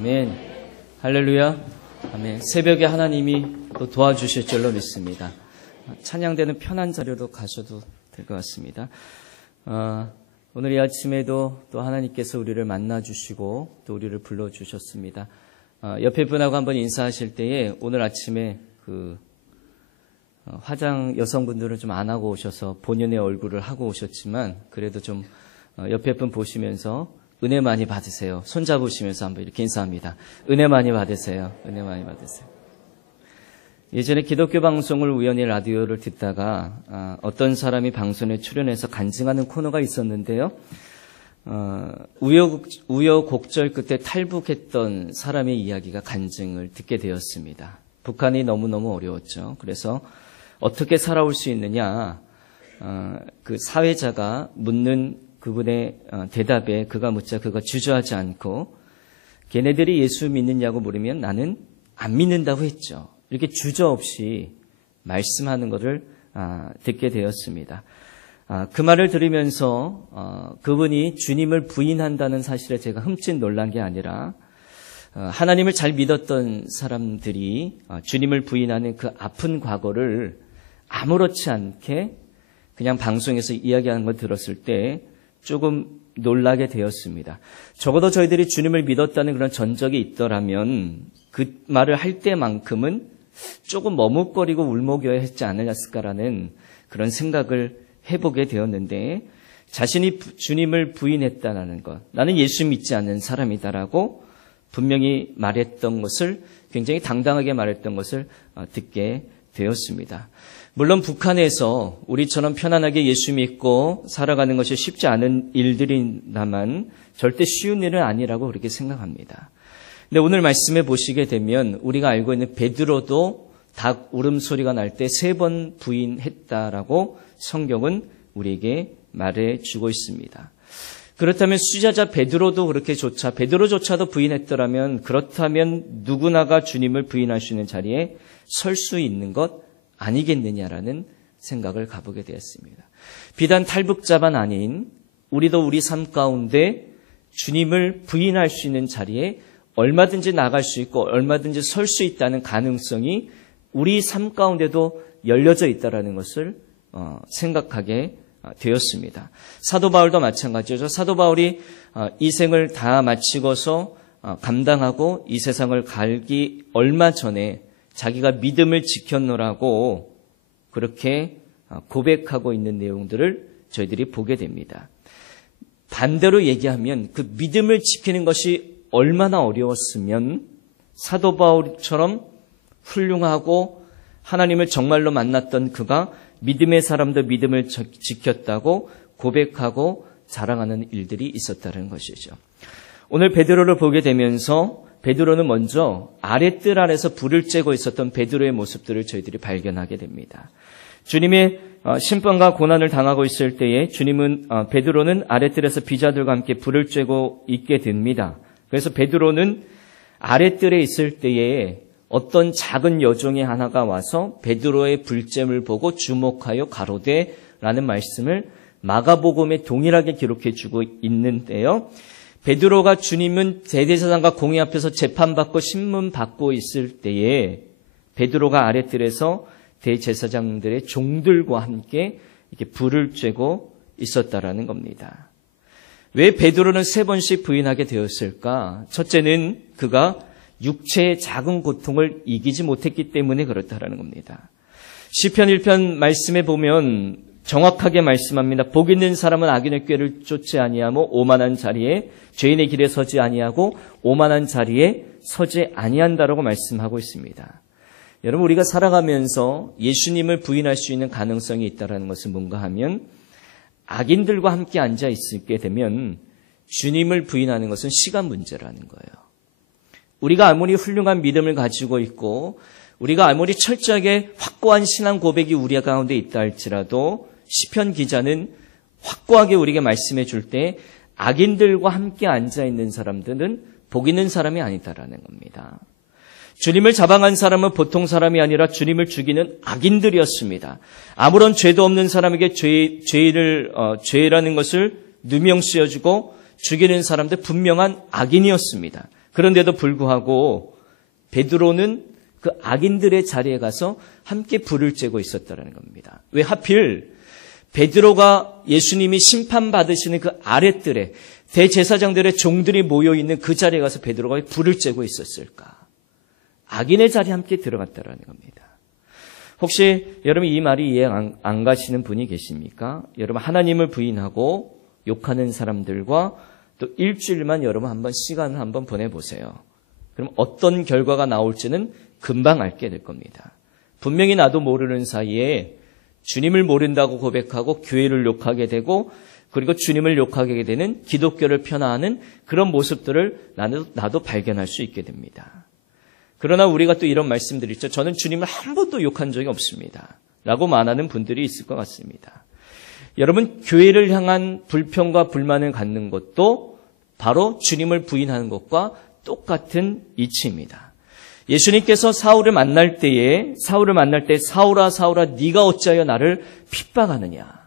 아멘. 할렐루야. 아멘. 새벽에 하나님이 또 도와주실 줄로 믿습니다. 찬양되는 편한 자리로 가셔도 될 것 같습니다. 오늘 이 아침에도 또 하나님께서 우리를 만나주시고 또 우리를 불러주셨습니다. 옆에 분하고 한번 인사하실 때에 오늘 아침에 화장 여성분들은 좀 안 하고 오셔서 본연의 얼굴을 하고 오셨지만 그래도 좀 옆에 분 보시면서 은혜 많이 받으세요. 손잡으시면서 한번 이렇게 인사합니다. 은혜 많이 받으세요. 은혜 많이 받으세요. 예전에 기독교 방송을 우연히 라디오를 듣다가 어떤 사람이 방송에 출연해서 간증하는 코너가 있었는데요. 우여곡절 끝에 탈북했던 사람의 이야기가 간증을 듣게 되었습니다. 북한이 너무너무 어려웠죠. 그래서 어떻게 살아올 수 있느냐, 그 사회자가 묻는 그분의 대답에 그가 묻자 그가 주저하지 않고 걔네들이 예수 믿느냐고 물으면 나는 안 믿는다고 했죠. 이렇게 주저없이 말씀하는 것을 듣게 되었습니다. 그 말을 들으면서 그분이 주님을 부인한다는 사실에 제가 흠칫 놀란 게 아니라 하나님을 잘 믿었던 사람들이 주님을 부인하는 그 아픈 과거를 아무렇지 않게 그냥 방송에서 이야기하는 걸 들었을 때 조금 놀라게 되었습니다. 적어도 저희들이 주님을 믿었다는 그런 전적이 있더라면 그 말을 할 때만큼은 조금 머뭇거리고 울먹여야 했지 않았을까라는 그런 생각을 해보게 되었는데, 자신이 주님을 부인했다는 것, 나는 예수 믿지 않는 사람이다라고 분명히 말했던 것을, 굉장히 당당하게 말했던 것을 듣게 되었습니다. 물론 북한에서 우리처럼 편안하게 예수 믿고 살아가는 것이 쉽지 않은 일들이나만 절대 쉬운 일은 아니라고 그렇게 생각합니다. 근데 오늘 말씀에 보시게 되면 우리가 알고 있는 베드로도 닭 울음소리가 날 때 3번 부인했다라고 성경은 우리에게 말해주고 있습니다. 그렇다면 수자자 베드로조차도 부인했더라면, 그렇다면 누구나가 주님을 부인할 수 있는 자리에 설 수 있는 것 아니겠느냐라는 생각을 가보게 되었습니다. 비단 탈북자만 아닌 우리도 우리 삶 가운데 주님을 부인할 수 있는 자리에 얼마든지 나갈 수 있고 얼마든지 설 수 있다는 가능성이 우리 삶 가운데도 열려져 있다는 것을 생각하게 되었습니다. 사도 바울도 마찬가지죠. 사도 바울이 이 생을 다 마치고서 감당하고 이 세상을 갈기 얼마 전에 자기가 믿음을 지켰노라고 그렇게 고백하고 있는 내용들을 저희들이 보게 됩니다. 반대로 얘기하면 그 믿음을 지키는 것이 얼마나 어려웠으면 사도 바울처럼 훌륭하고 하나님을 정말로 만났던 그가 믿음의 사람도 믿음을 지켰다고 고백하고 자랑하는 일들이 있었다는 것이죠. 오늘 베드로를 보게 되면서 베드로는 먼저 아랫뜰 안에서 불을 쬐고 있었던 베드로의 모습들을 저희들이 발견하게 됩니다. 주님의 심판과 고난을 당하고 있을 때에 베드로는 아랫뜰에서 비자들과 함께 불을 쬐고 있게 됩니다. 그래서 베드로는 아랫뜰에 있을 때에 어떤 작은 여종의 하나가 와서 베드로의 불잼을 보고 주목하여 가로되라는 말씀을 마가복음에 동일하게 기록해 주고 있는데요. 베드로가 주님은 대제사장과 공회 앞에서 재판받고 신문받고 있을 때에 베드로가 아랫뜰에서 대제사장들의 종들과 함께 이렇게 불을 쬐고 있었다라는 겁니다. 왜 베드로는 3번씩 부인하게 되었을까? 첫째는 그가 육체의 작은 고통을 이기지 못했기 때문에 그렇다라는 겁니다. 시편 1편 말씀에 보면 정확하게 말씀합니다. 복 있는 사람은 악인의 꾀를 쫓지 아니하며 오만한 자리에 죄인의 길에 서지 아니하고 오만한 자리에 서지 아니한다라고 말씀하고 있습니다. 여러분, 우리가 살아가면서 예수님을 부인할 수 있는 가능성이 있다는 것은 뭔가 하면 악인들과 함께 앉아 있게 되면 주님을 부인하는 것은 시간 문제라는 거예요. 우리가 아무리 훌륭한 믿음을 가지고 있고 우리가 아무리 철저하게 확고한 신앙 고백이 우리 가운데 있다 할지라도 시편 기자는 확고하게 우리에게 말씀해 줄 때 악인들과 함께 앉아있는 사람들은 복 있는 사람이 아니다라는 겁니다. 주님을 자방한 사람은 보통 사람이 아니라 주님을 죽이는 악인들이었습니다. 아무런 죄도 없는 사람에게 죄라는 것을 누명씌워주고 죽이는 사람들 분명한 악인이었습니다. 그런데도 불구하고 베드로는 그 악인들의 자리에 가서 함께 불을 쬐고 있었다는 겁니다. 왜 하필 베드로가 예수님이 심판받으시는 그 아랫뜰에 대제사장들의 종들이 모여있는 그 자리에 가서 베드로가 불을 쬐고 있었을까? 악인의 자리에 함께 들어갔다는 겁니다. 혹시 여러분 이 말이 이해 안 가시는 분이 계십니까? 여러분 하나님을 부인하고 욕하는 사람들과 또 일주일만 여러분 한번 시간을 한번 보내보세요. 그럼 어떤 결과가 나올지는 금방 알게 될 겁니다. 분명히 나도 모르는 사이에 주님을 모른다고 고백하고 교회를 욕하게 되고 그리고 주님을 욕하게 되는 기독교를 폄하하는 그런 모습들을 나도 발견할 수 있게 됩니다. 그러나 우리가 또 이런 말씀들이 있죠. 저는 주님을 한 번도 욕한 적이 없습니다. 라고 말하는 분들이 있을 것 같습니다. 여러분 교회를 향한 불평과 불만을 갖는 것도 바로 주님을 부인하는 것과 똑같은 이치입니다. 예수님께서 사울을 만날 때 사울아 사울아 네가 어찌하여 나를 핍박하느냐.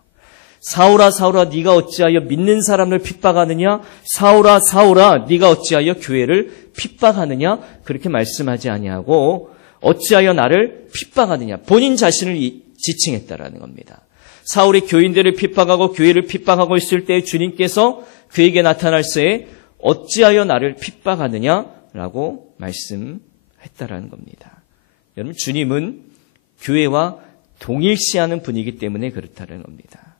사울아 사울아 네가 어찌하여 믿는 사람을 핍박하느냐. 사울아 사울아 네가 어찌하여 교회를 핍박하느냐. 그렇게 말씀하지 아니하고 어찌하여 나를 핍박하느냐. 본인 자신을 지칭했다라는 겁니다. 사울이 교인들을 핍박하고 교회를 핍박하고 있을 때 주님께서 그에게 나타날새 어찌하여 나를 핍박하느냐라고 말씀했다라는 겁니다. 여러분 주님은 교회와 동일시하는 분이기 때문에 그렇다는 겁니다.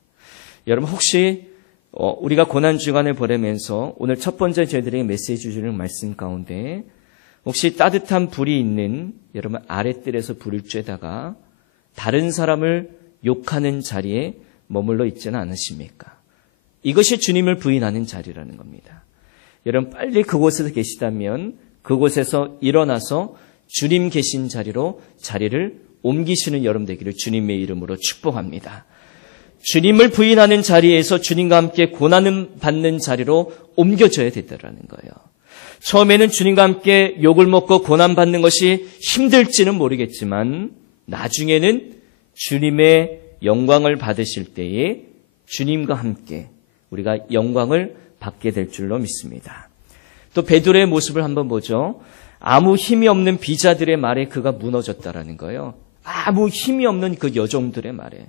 여러분 혹시 우리가 고난주간을 보내면서 오늘 첫 번째 저희들에게 메시지 주는 말씀 가운데 혹시 따뜻한 불이 있는 여러분 아랫뜰에서 불을 쬐다가 다른 사람을 욕하는 자리에 머물러 있지는 않으십니까? 이것이 주님을 부인하는 자리라는 겁니다. 여러분 빨리 그곳에서 계시다면 그곳에서 일어나서 주님 계신 자리로 자리를 옮기시는 여러분 되기를 주님의 이름으로 축복합니다. 주님을 부인하는 자리에서 주님과 함께 고난을 받는 자리로 옮겨져야 된다는 거예요. 처음에는 주님과 함께 욕을 먹고 고난받는 것이 힘들지는 모르겠지만 나중에는 주님의 영광을 받으실 때에 주님과 함께 우리가 영광을 받게 될 줄로 믿습니다. 또 베드로의 모습을 한번 보죠. 아무 힘이 없는 비자들의 말에 그가 무너졌다라는 거예요. 아무 힘이 없는 그 여종들의 말에.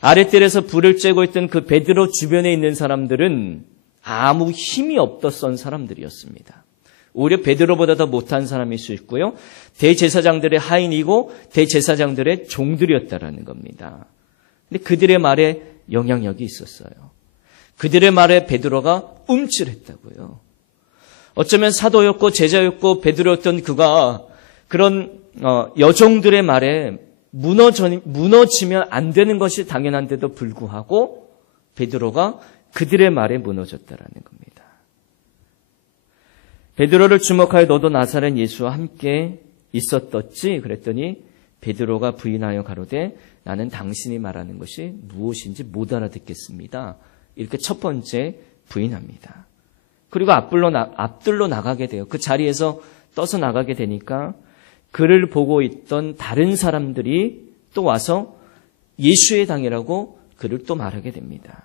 아랫뜰에서 불을 쬐고 있던 그 베드로 주변에 있는 사람들은 아무 힘이 없던 사람들이었습니다. 오히려 베드로보다 더 못한 사람일 수 있고요. 대제사장들의 하인이고 대제사장들의 종들이었다라는 겁니다. 근데 그들의 말에 영향력이 있었어요. 그들의 말에 베드로가 움찔했다고요. 어쩌면 사도였고 제자였고 베드로였던 그가 그런 여종들의 말에 무너지면 안 되는 것이 당연한데도 불구하고 베드로가 그들의 말에 무너졌다라는 겁니다. 베드로를 주목하여 너도 나사렛 예수와 함께 있었었지? 그랬더니 베드로가 부인하여 가로되 나는 당신이 말하는 것이 무엇인지 못 알아듣겠습니다. 이렇게 첫 번째 부인합니다. 그리고 앞들로 나가게 돼요. 그 자리에서 떠서 나가게 되니까 그를 보고 있던 다른 사람들이 또 와서 예수의 당이라고 그를 또 말하게 됩니다.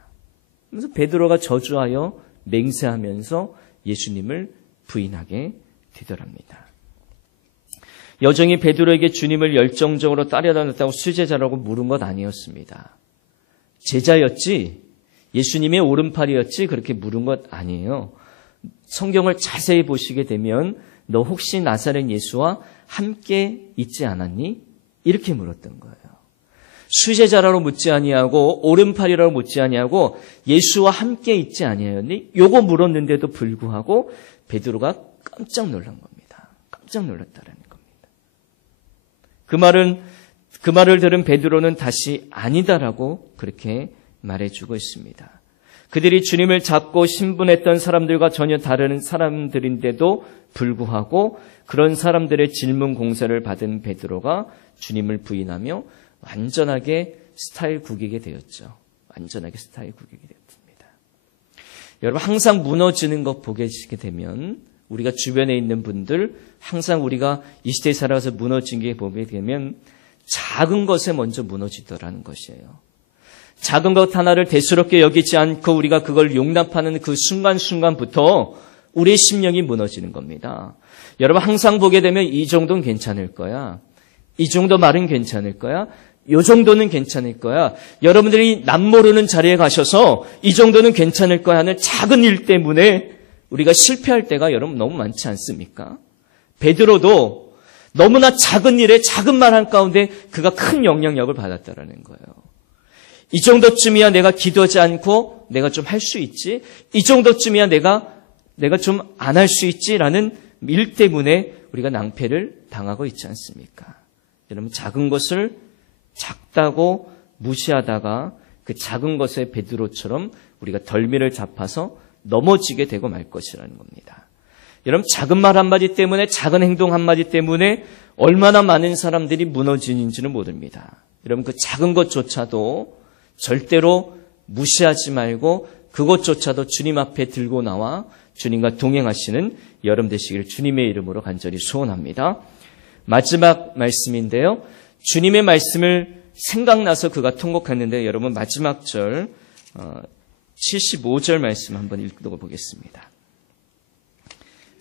그래서 베드로가 저주하여 맹세하면서 예수님을 부인하게 되더랍니다. 여정이 베드로에게 주님을 열정적으로 따라다녔다고 수제자라고 물은 것 아니었습니다. 제자였지 예수님의 오른팔이었지 그렇게 물은 것 아니에요. 성경을 자세히 보시게 되면 너 혹시 나사렛 예수와 함께 있지 않았니? 이렇게 물었던 거예요. 수제자라고 묻지 아니하고 오른팔이라고 묻지 아니하고 예수와 함께 있지 아니하였니? 요거 물었는데도 불구하고 베드로가 깜짝 놀란 겁니다. 깜짝 놀랐다라는 겁니다. 그 말을 들은 베드로는 다시 아니다라고 그렇게 말해주고 있습니다. 그들이 주님을 잡고 신분했던 사람들과 전혀 다른 사람들인데도 불구하고 그런 사람들의 질문 공세를 받은 베드로가 주님을 부인하며 완전하게 스타일 구기게 되었죠. 완전하게 스타일 구기게 되었습니다. 여러분 항상 무너지는 것 보게 되면 우리가 주변에 있는 분들 항상 우리가 이 시대에 살아가서 무너진 게 보게 되면 작은 것에 먼저 무너지더라는 것이에요. 작은 것 하나를 대수롭게 여기지 않고 우리가 그걸 용납하는 그 순간순간부터 우리의 심령이 무너지는 겁니다. 여러분 항상 보게 되면 이 정도는 괜찮을 거야. 이 정도 말은 괜찮을 거야. 이 정도는 괜찮을 거야. 여러분들이 남 모르는 자리에 가셔서 이 정도는 괜찮을 거야 하는 작은 일 때문에 우리가 실패할 때가 여러분 너무 많지 않습니까? 베드로도 너무나 작은 일에 작은 말 한 가운데 그가 큰 영향력을 받았다라는 거예요. 이 정도쯤이야 내가 기도하지 않고 내가 좀 할 수 있지. 이 정도쯤이야 내가 좀 안 할 수 있지라는 일 때문에 우리가 낭패를 당하고 있지 않습니까? 여러분 작은 것을 작다고 무시하다가 그 작은 것에 베드로처럼 우리가 덜미를 잡아서 넘어지게 되고 말 것이라는 겁니다. 여러분 작은 말 한마디 때문에 작은 행동 한마디 때문에 얼마나 많은 사람들이 무너지는지는 모릅니다. 여러분 그 작은 것조차도 절대로 무시하지 말고 그것조차도 주님 앞에 들고 나와 주님과 동행하시는 여러분 되시기를 주님의 이름으로 간절히 소원합니다. 마지막 말씀인데요. 주님의 말씀을 생각나서 그가 통곡했는데 여러분 마지막 절 75절 말씀 한번 읽어보겠습니다.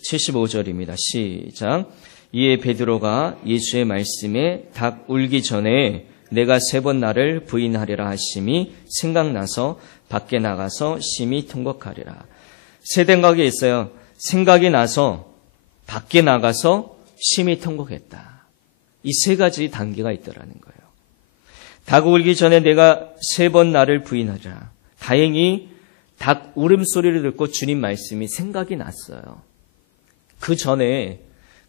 75절입니다. 시작. 이에 베드로가 예수의 말씀에 닭 울기 전에 내가 3번 나를 부인하리라 하심이 생각나서 밖에 나가서 심히 통곡하리라. 세 생각이 있어요. 생각이 나서 밖에 나가서 심히 통곡했다. 이 세 가지 단계가 있더라는 거예요. 닭 울기 전에 내가 3번 나를 부인하리라. 다행히 닭 울음소리를 듣고 주님 말씀이 생각이 났어요. 그 전에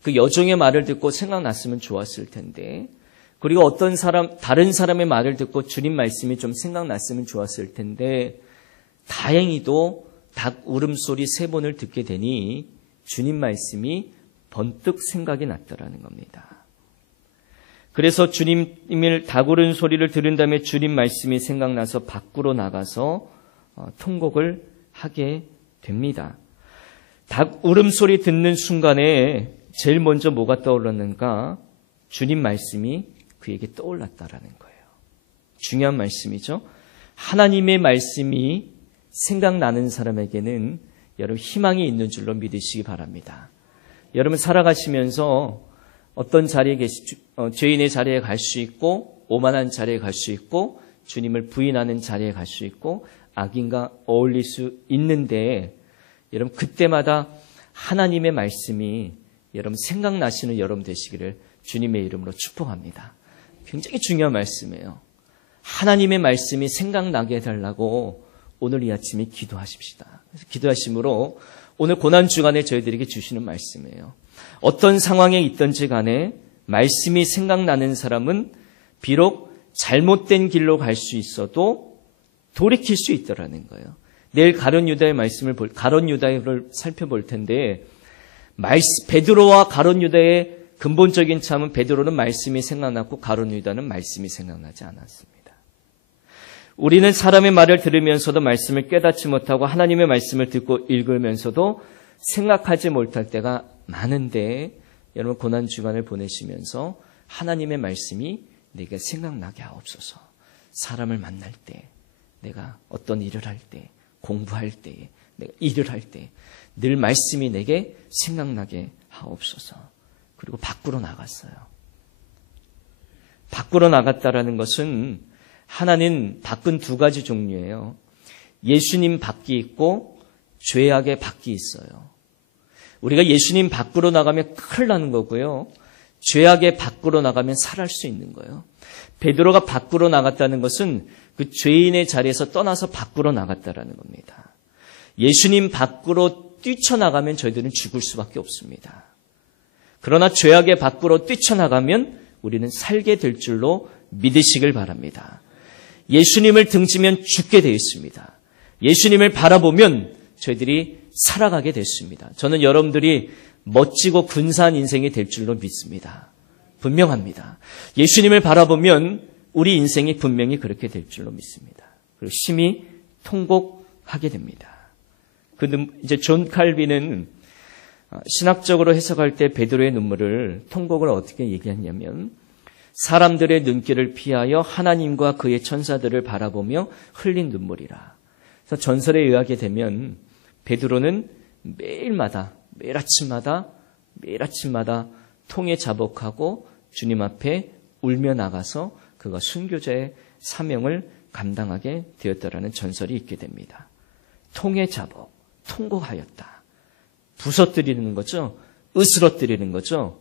그 여종의 말을 듣고 생각났으면 좋았을 텐데, 그리고 어떤 사람, 다른 사람의 말을 듣고 주님 말씀이 좀 생각났으면 좋았을 텐데, 다행히도 닭 울음소리 3번을 듣게 되니 주님 말씀이 번뜩 생각이 났더라는 겁니다. 그래서 주님을 닭 울음 소리를 들은 다음에 주님 말씀이 생각나서 밖으로 나가서 통곡을 하게 됩니다. 닭 울음소리 듣는 순간에 제일 먼저 뭐가 떠올랐는가? 주님 말씀이 그에게 떠올랐다라는 거예요. 중요한 말씀이죠. 하나님의 말씀이 생각나는 사람에게는 여러분 희망이 있는 줄로 믿으시기 바랍니다. 여러분 살아가시면서 어떤 자리에 죄인의 자리에 갈 수 있고 오만한 자리에 갈 수 있고 주님을 부인하는 자리에 갈 수 있고 악인과 어울릴 수 있는데 여러분 그때마다 하나님의 말씀이 여러분 생각나시는 여러분 되시기를 주님의 이름으로 축복합니다. 굉장히 중요한 말씀이에요. 하나님의 말씀이 생각나게 해달라고 오늘 이 아침에 기도하십시다. 그래서 기도하심으로 오늘 고난주간에 저희들에게 주시는 말씀이에요. 어떤 상황에 있든지 간에 말씀이 생각나는 사람은 비록 잘못된 길로 갈 수 있어도 돌이킬 수 있더라는 거예요. 내일 가룟 유다의 가룟 유다를 살펴볼 텐데 베드로와 가룟 유다의 근본적인 차이는 베드로는 말씀이 생각났고 가룟 유다는 말씀이 생각나지 않았습니다. 우리는 사람의 말을 들으면서도 말씀을 깨닫지 못하고 하나님의 말씀을 듣고 읽으면서도 생각하지 못할 때가 많은데 여러분 고난주간을 보내시면서 하나님의 말씀이 내게 생각나게 하옵소서. 사람을 만날 때, 내가 어떤 일을 할 때, 공부할 때, 내가 일을 할 때 늘 말씀이 내게 생각나게 하옵소서. 그리고 밖으로 나갔어요. 밖으로 나갔다라는 것은 하나는 밖은 2가지 종류예요. 예수님 밖이 있고 죄악의 밖이 있어요. 우리가 예수님 밖으로 나가면 큰일 나는 거고요. 죄악의 밖으로 나가면 살할 수 있는 거예요. 베드로가 밖으로 나갔다는 것은 그 죄인의 자리에서 떠나서 밖으로 나갔다라는 겁니다. 예수님 밖으로 뛰쳐나가면 저희들은 죽을 수밖에 없습니다. 그러나 죄악의 밖으로 뛰쳐나가면 우리는 살게 될 줄로 믿으시길 바랍니다. 예수님을 등지면 죽게 되어 있습니다. 예수님을 바라보면 저희들이 살아가게 됐습니다. 저는 여러분들이 멋지고 근사한 인생이 될 줄로 믿습니다. 분명합니다. 예수님을 바라보면 우리 인생이 분명히 그렇게 될 줄로 믿습니다. 그리고 심히 통곡하게 됩니다. 이제 존 칼빈은 신학적으로 해석할 때 베드로의 눈물을 통곡을 어떻게 얘기했냐면 사람들의 눈길을 피하여 하나님과 그의 천사들을 바라보며 흘린 눈물이라. 그래서 전설에 의하게 되면 베드로는 매일 아침마다 통에 자복하고 주님 앞에 울며 나가서 그가 순교자의 사명을 감당하게 되었다라는 전설이 있게 됩니다. 통에 자복, 통곡하였다. 부서뜨리는 거죠. 으스러뜨리는 거죠.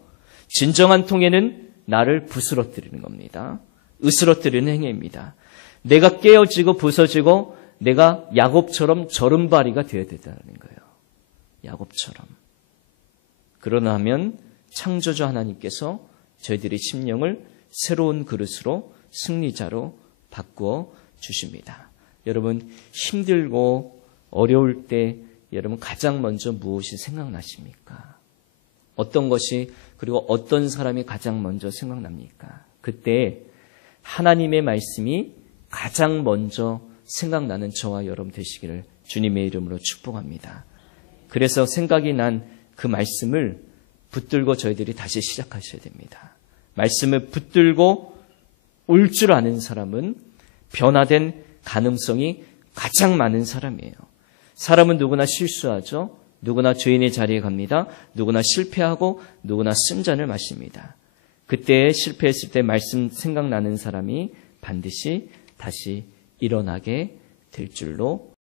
진정한 통에는 나를 부스러뜨리는 겁니다. 으스러뜨리는 행위입니다. 내가 깨어지고 부서지고 내가 야곱처럼 저른바리가 되어야 된다는 거예요. 야곱처럼. 그러나 하면 창조주 하나님께서 저희들의 심령을 새로운 그릇으로 승리자로 바꾸어 주십니다. 여러분 힘들고 어려울 때 여러분 가장 먼저 무엇이 생각나십니까? 어떤 것이 그리고 어떤 사람이 가장 먼저 생각납니까? 그때 하나님의 말씀이 가장 먼저 생각나는 저와 여러분 되시기를 주님의 이름으로 축복합니다. 그래서 생각이 난 그 말씀을 붙들고 저희들이 다시 시작하셔야 됩니다. 말씀을 붙들고 올 줄 아는 사람은 변화된 가능성이 가장 많은 사람이에요. 사람은 누구나 실수하죠. 누구나 죄인의 자리에 갑니다. 누구나 실패하고 누구나 쓴 잔을 마십니다. 그때 실패했을 때 말씀 생각나는 사람이 반드시 다시 일어나게 될 줄로